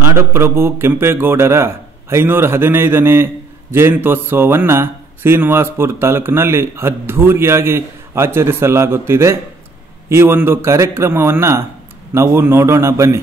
ನಾಡಪ್ರಭು ಕೆಂಪೇಗೌಡರ 515ನೇ ಜಯಂತ್ಯೋತ್ಸವವನ್ನು ಶ್ರೀನಿವಾಸಪುರ ತಾಲೂಕಿನಲ್ಲಿ ಅದ್ಧೂರಿಯಾಗಿ ಆಚರಿಸಲಾಗುತ್ತಿದೆ. ಈ ಒಂದು ಕಾರ್ಯಕ್ರಮವನ್ನು ನಾವು ನೋಡೋಣ ಬನ್ನಿ.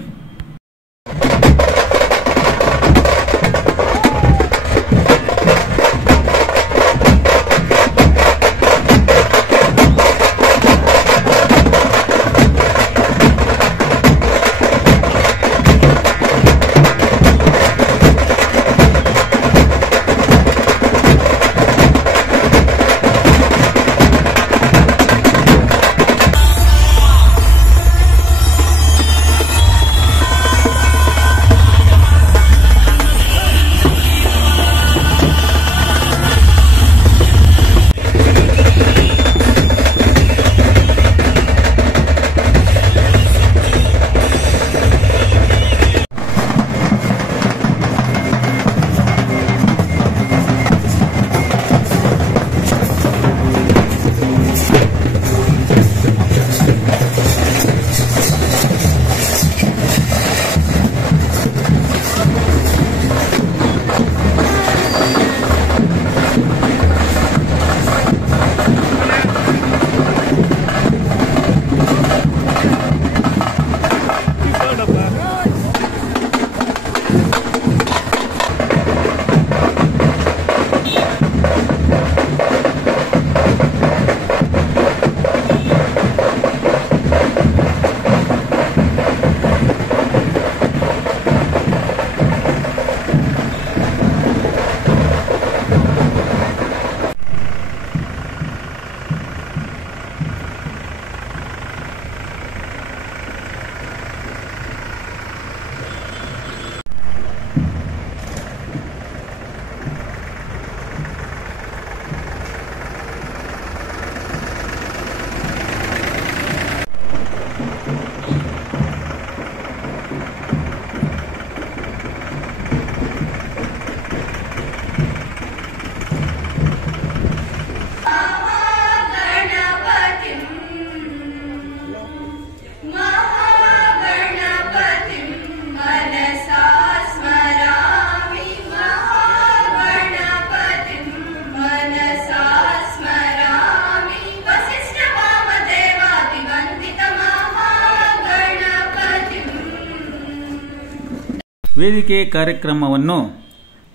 ವೇದಿಕೆ ಕಾರ್ಯಕ್ರಮವನ್ನು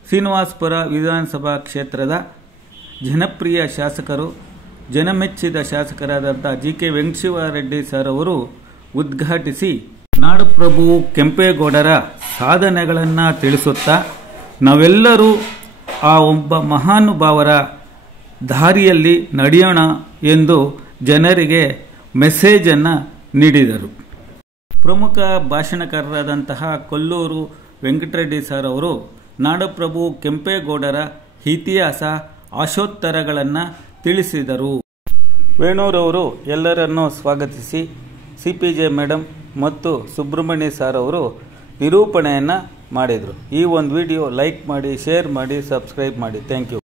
ಶ್ರೀನಿವಾಸಪುರ ವಿಧಾನಸಭಾ ಕ್ಷೇತ್ರದ ಜನಪ್ರಿಯ ಶಾಸಕರು, ಜನಮೆಚ್ಚಿದ ಶಾಸಕರಾದಂಥ ಜಿ.ಕೆ. ವೆಂಕಟಶಿವರೆಡ್ಡಿ ಸರ್ ಅವರು ಉದ್ಘಾಟಿಸಿ ನಾಡಪ್ರಭು ಕೆಂಪೇಗೌಡರ ಸಾಧನೆಗಳನ್ನು ತಿಳಿಸುತ್ತಾ ನಾವೆಲ್ಲರೂ ಆ ಒಬ್ಬ ಮಹಾನುಭಾವರ ದಾರಿಯಲ್ಲಿ ನಡೆಯೋಣ ಎಂದು ಜನರಿಗೆ ಮೆಸೇಜನ್ನು ನೀಡಿದರು. ಪ್ರಮುಖ ಭಾಷಣಕಾರರಾದಂತಹ ಕೊಲ್ಲೂರು ವೆಂಕಟರೆಡ್ಡಿ ಸರ್ ಅವರು ನಾಡಪ್ರಭು ಕೆಂಪೇಗೌಡರ ಇತಿಹಾಸ, ಆಶೋತ್ತರಗಳನ್ನು ತಿಳಿಸಿದರು. ವೇಣೂರವರು ಎಲ್ಲರನ್ನೂ ಸ್ವಾಗತಿಸಿ CPJ ಮೇಡಮ್ ಮತ್ತು ಸುಬ್ರಹ್ಮಣ್ಯ ಸರ್ ಅವರು ನಿರೂಪಣೆಯನ್ನು ಮಾಡಿದರು. ಈ ಒಂದು ವಿಡಿಯೋ ಲೈಕ್ ಮಾಡಿ, ಶೇರ್ ಮಾಡಿ, ಸಬ್ಸ್ಕ್ರೈಬ್ ಮಾಡಿ. Thank you.